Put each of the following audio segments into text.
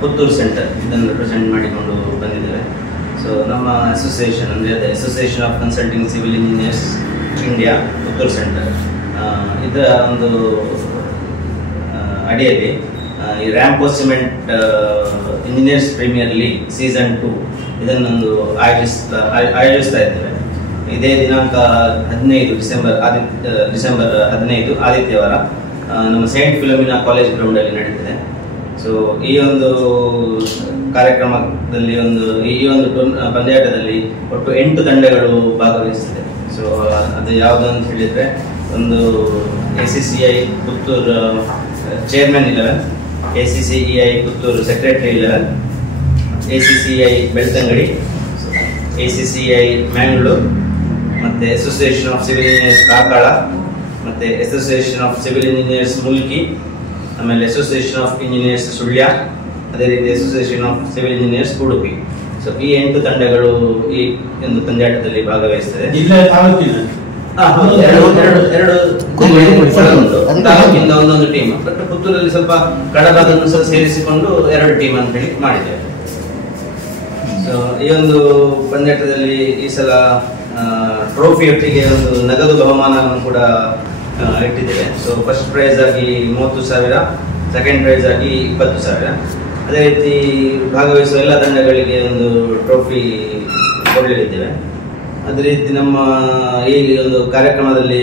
Puttur centre ಇದನ್ನು represent ಮಾಡಿಕೊಂಡು ಬಂದಿದ್ದೇವೆ. ಸೊ ನಮ್ಮ ಅಸೋಸಿಯೇಷನ್ ಅಂದರೆ ಅದೇ association of consulting civil engineers India Puttur centre, ಇದರ ಒಂದು ಅಡಿಯಲ್ಲಿ ಈ Ramco cement engineers premier league season 2 ಇದನ್ನೊಂದು ಆಯೋಜಿಸ್ತಾ ಇದ್ದೇವೆ. ಇದೇ ದಿನಾಂಕ 15 ಡಿಸೆಂಬರ್ 15 ಆದಿತ್ಯವಾರ ನಮ್ಮ ಸೈಂಟ್ ಫಿಲೋಮಿನಾ ಕಾಲೇಜ್ ಗ್ರೌಂಡಲ್ಲಿ ನಡೀತದೆ. ಸೊ ಈ ಒಂದು ಕಾರ್ಯಕ್ರಮದಲ್ಲಿ ಈ ಒಂದು ಪಂದ್ಯಾಟದಲ್ಲಿ ಒಟ್ಟು 8 ತಂಡಗಳು ಭಾಗವಹಿಸಿದೆ. ಸೊ ಅದು ಯಾವುದು ಅಂತ ಹೇಳಿದರೆ, ಒಂದು ACCI Puttur chairman 11, ACCEI Puttur secretary 11, ACCI Belthangady, ACCI Mangalore, ಮತ್ತು association of civil engineers Karkala, ಮತ್ತು association of civil engineers Mulki, ಆಮೇಲೆ ಅಸೋಸಿಯೇಷನ್ ಆಫ್ ಇಂಜಿನಿಯರ್ಸ್ ಸುಳ್ಯ, ಅದೇ ರೀತಿ association of civil engineers Udupi. So ಈ 8 ತಂಡಗಳು ಈ ಒಂದು ಪಂದ್ಯಾಟದಲ್ಲಿ ಭಾಗವಹಿಸ್ತದೆ. ತಾಲೂಕಿಂದ ಒಂದೊಂದು ಟೀಮ್, ಬಟ್ ಪುತ್ತೂರಲ್ಲಿ ಸ್ವಲ್ಪ ಕಡಬಾದನ್ನು ಸಹ ಸೇರಿಸಿಕೊಂಡು 2 ಟೀಮ್ ಅಂತ ಹೇಳಿ ಮಾಡಿದ್ದೇವೆ. ಸೊ ಈ ಒಂದು ಪಂದ್ಯಾಟದಲ್ಲಿ ಈ ಸಲ ಟ್ರೋಫಿಯೊಟ್ಟಿಗೆ ಒಂದು ನಗದು ಬಹುಮಾನವನ್ನು ಕೂಡ ಇಟ್ಟಿದ್ದೇವೆ. ಸೊ ಫಸ್ಟ್ ಪ್ರೈಸ್ ಆಗಿ 30,000, ಸೆಕೆಂಡ್ ಪ್ರೈಸ್ ಆಗಿ 20,000. ಅದೇ ರೀತಿ ಭಾಗವಹಿಸುವ ಎಲ್ಲ ತಂಡಗಳಿಗೆ ಒಂದು ಟ್ರೋಫಿ ಕೊಡಲಿದ್ದೇವೆ. ಅದೇ ರೀತಿ ನಮ್ಮ ಈ ಒಂದು ಕಾರ್ಯಕ್ರಮದಲ್ಲಿ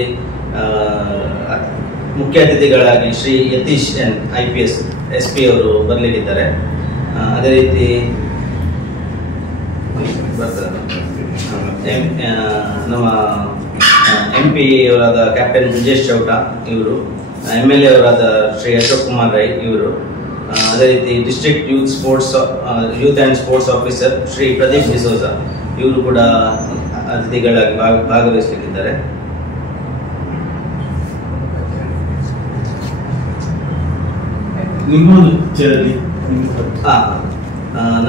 ಮುಖ್ಯ ಅತಿಥಿಗಳಾಗಿ Shri Yathish N IPS SP ಅವರು ಬರಲಿಕ್ಕಿದ್ದಾರೆ. ಅದೇ ರೀತಿ ನಮ್ಮ MP ಅವರಾದ ಕ್ಯಾಪ್ಟನ್ ಬ್ರಿಜೇಶ್ ಚೌಟ ಇವರು, MLA ಅವರಾದ ಶ್ರೀ ಅಶೋಕ್ ಕುಮಾರ್ ರೈ ಇವರು, ಅದೇ ರೀತಿ district youth and sports officer Shri Pradeep D'Souza ಇವರು ಕೂಡ ಅತಿಥಿಗಳಾಗಿ ಭಾಗವಹಿಸಲಿಕ್ಕಿದ್ದಾರೆ.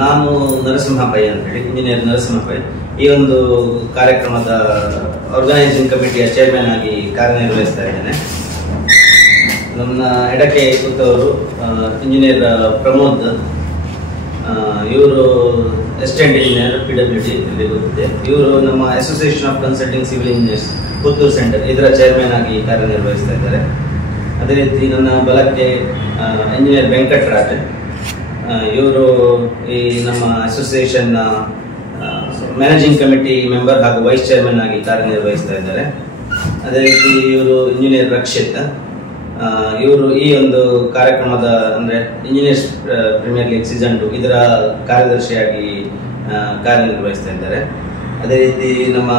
ನಾನು ನರಸಿಂಹ ಪೈ ಅಂತ ಹೇಳಿ, ಇಂಜಿನಿಯರ್ ನರಸಿಂಹ ಪೈ, ಈ ಒಂದು ಕಾರ್ಯಕ್ರಮದ ಆರ್ಗನೈಸಿಂಗ್ ಕಮಿಟಿಯ ಚೇರ್ಮನ್ ಆಗಿ ಕಾರ್ಯನಿರ್ವಹಿಸ್ತಾ ಇದ್ದೇನೆ. ನನ್ನ ಎಡಕ್ಕೆ ಕೂತವರು ಇಂಜಿನಿಯರ್ ಪ್ರಮೋದ್, ಇವರು ಅಸಿಸ್ಟೆಂಟ್ ಇಂಜಿನಿಯರ್ PWD ಇಲ್ಲಿ ಗೊತ್ತಿದೆ. ಇವರು ನಮ್ಮ association of consulting civil engineers Puttur centre ಇದರ ಚೇರ್ಮನ್ ಆಗಿ ಕಾರ್ಯನಿರ್ವಹಿಸ್ತಾ ಇದ್ದಾರೆ. ಅದೇ ರೀತಿ ನನ್ನ ಬಲಕ್ಕೆ ಇಂಜಿನಿಯರ್ ವೆಂಕಟರಾಜ್, ಇವರು ಈ ನಮ್ಮ ಅಸೋಸಿಯೇಷನ್ನ ಮ್ಯಾನೇಜಿಂಗ್ ಕಮಿಟಿ ಮೆಂಬರ್ ಹಾಗೂ ವೈಸ್ ಚೇರ್ಮನ್ ಆಗಿ ಕಾರ್ಯನಿರ್ವಹಿಸ್ತಾ ಇದ್ದಾರೆ. ಅದೇ ರೀತಿ ಇವರು ಇಂಜಿನಿಯರ್ ರಕ್ಷಿತ್, ಇವರು ಈ ಒಂದು ಕಾರ್ಯಕ್ರಮದ ಅಂದರೆ ಇಂಜಿನಿಯರ್ಸ್ ಪ್ರೀಮಿಯರ್ ಲೀಗ್ ಸೀಸನ್ 2 ಇದರ ಕಾರ್ಯದರ್ಶಿಯಾಗಿ ಕಾರ್ಯನಿರ್ವಹಿಸ್ತಾ ಇದ್ದಾರೆ. ಅದೇ ರೀತಿ ನಮ್ಮ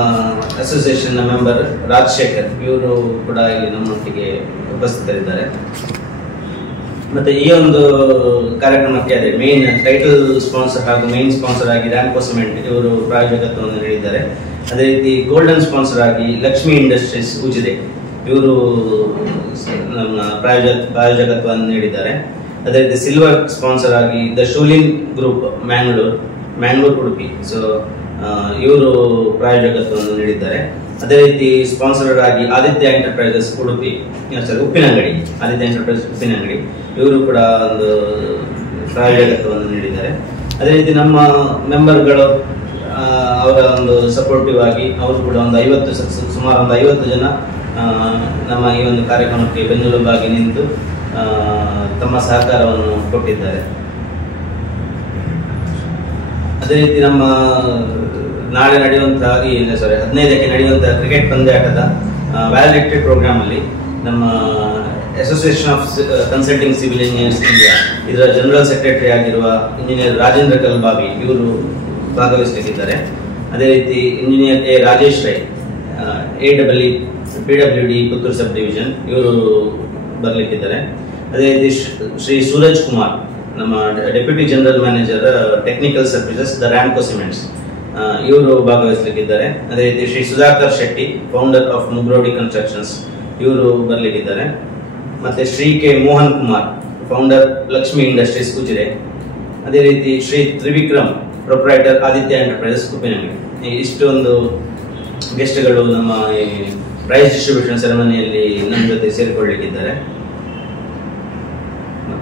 ಅಸೋಸಿಯೇಷನ್ನ ಮೆಂಬರ್ ರಾಜಶೇಖರ್, ಇವರು ಕೂಡ ಇಲ್ಲಿ ನಮ್ಮೊಟ್ಟಿಗೆ ಉಪಸ್ಥಿತರಿದ್ದಾರೆ. ಮತ್ತು ಈ ಒಂದು ಕಾರ್ಯಕ್ರಮಕ್ಕೆ ಅದೇ ಮೇನ್ ಟೈಟಲ್ ಸ್ಪಾನ್ಸರ್ ಹಾಗೂ ಮೇನ್ ಸ್ಪಾನ್ಸರ್ ಆಗಿ ರ್ಯಾಂಕೋ ಸಿಮೆಂಟ್ ಇವರು ಪ್ರಾಯೋಜಕತ್ವವನ್ನು ನೀಡಿದ್ದಾರೆ. ಅದೇ ರೀತಿ ಗೋಲ್ಡನ್ ಸ್ಪಾನ್ಸರ್ ಆಗಿ ಲಕ್ಷ್ಮಿ ಇಂಡಸ್ಟ್ರೀಸ್ ಉಜಿರೆ ಇವರು ನಮ್ಮ ಪ್ರಾಯೋಜಕತ್ವವನ್ನು ನೀಡಿದ್ದಾರೆ. ಅದೇ ರೀತಿ ಸಿಲ್ವರ್ ಸ್ಪಾನ್ಸರ್ ಆಗಿ the Shoolin group Mangalore Udupi, so ಇವರು ಪ್ರಾಯೋಜಕತ್ವವನ್ನು ನೀಡಿದ್ದಾರೆ. ಅದೇ ರೀತಿ ಸ್ಪಾನ್ಸರ್ ಆಗಿ ಆದಿತ್ಯ ಎಂಟರ್ಪ್ರೈಸಸ್ ಉಪ್ಪಿನಂಗಡಿ, ಆದಿತ್ಯ ಎಂಟರ್ಪ್ರೈಸಸ್ ಉಪ್ಪಿನಂಗಡಿ ಇವರು ಕೂಡ ಒಂದು ಪ್ರಾಯೋಜಕತ್ವವನ್ನು ನೀಡಿದ್ದಾರೆ. ಅದೇ ರೀತಿ ನಮ್ಮ ಮೆಂಬರ್ಗಳು ಅವರ ಒಂದು ಸಪೋರ್ಟಿವ್ ಆಗಿ ಅವರು ಕೂಡ ಸುಮಾರು ಒಂದು 50 ಜನ ನಮ್ಮ ಈ ಒಂದು ಕಾರ್ಯಕ್ರಮಕ್ಕೆ ಬೆನ್ನೆಲುಬಾಗಿ ನಿಂತು ತಮ್ಮ ಸಹಕಾರವನ್ನು ಕೊಟ್ಟಿದ್ದಾರೆ. ಅದೇ ರೀತಿ ನಮ್ಮ ನಾಳೆ ನಡೆಯುವಂತಹ 15ಕ್ಕೆ ನಡೆಯುವಂತಹ ಕ್ರಿಕೆಟ್ ಪಂದ್ಯಾಟದ ವ್ಯಾಲಿಡಿಟಿ ಪ್ರೋಗ್ರಾಮ್ ಅಲ್ಲಿ ನಮ್ಮ association of consulting civil engineers India ಇದರ ಜನರಲ್ ಸೆಕ್ರೆಟರಿ ಆಗಿರುವ ಇಂಜಿನಿಯರ್ ರಾಜೇಂದ್ರ ಕಲ್ಬಾವಿ ಇವರು ಭಾಗವಹಿಸಲಿದ್ದಾರೆ. ಅದೇ ರೀತಿ engineer A Rajesh Rai PWD Puttur sub division ಇವರು ಬರಲಿಕ್ಕಿದ್ದಾರೆ. ಅದೇ ರೀತಿ ಶ್ರೀ ಸೂರಜ್ ಕುಮಾರ್, ನಮ್ಮ deputy general manager technical services the Ramco cements ಇವರು ಭಾಗವಹಿಸಲಿಕ್ಕಿದ್ದಾರೆ. ಅದೇ ರೀತಿ Shri Sudhakar Shetty, founder of Mugrodi constructions ಇವರು ಬರಲಿಕ್ಕಿದ್ದಾರೆ. ಮತ್ತೆ Shri K Mohan Kumar, founder Lakshmi industries Ujire. ಅದೇ ರೀತಿ ಶ್ರೀ ತ್ರಿವಿಕ್ರಮ್, ಪ್ರೊಪ್ರೈಟರ್ ಆದಿತ್ಯ ಎಂಟರ್ಪ್ರೈಸಸ್ ಉಪ್ಪಿನಂಗಡಿ. ಇಷ್ಟೊಂದು ಗೆಸ್ಟ್ಗಳು ನಮ್ಮ ಈ ಪ್ರೈಸ್ ಡಿಸ್ಟ್ರಿಬ್ಯೂಷನ್ ಸೆರೆಮನಿಯಲ್ಲಿ ನಮ್ಮ ಜೊತೆ ಸೇರಿಕೊಳ್ಳಲಿಕ್ಕಿದ್ದಾರೆ.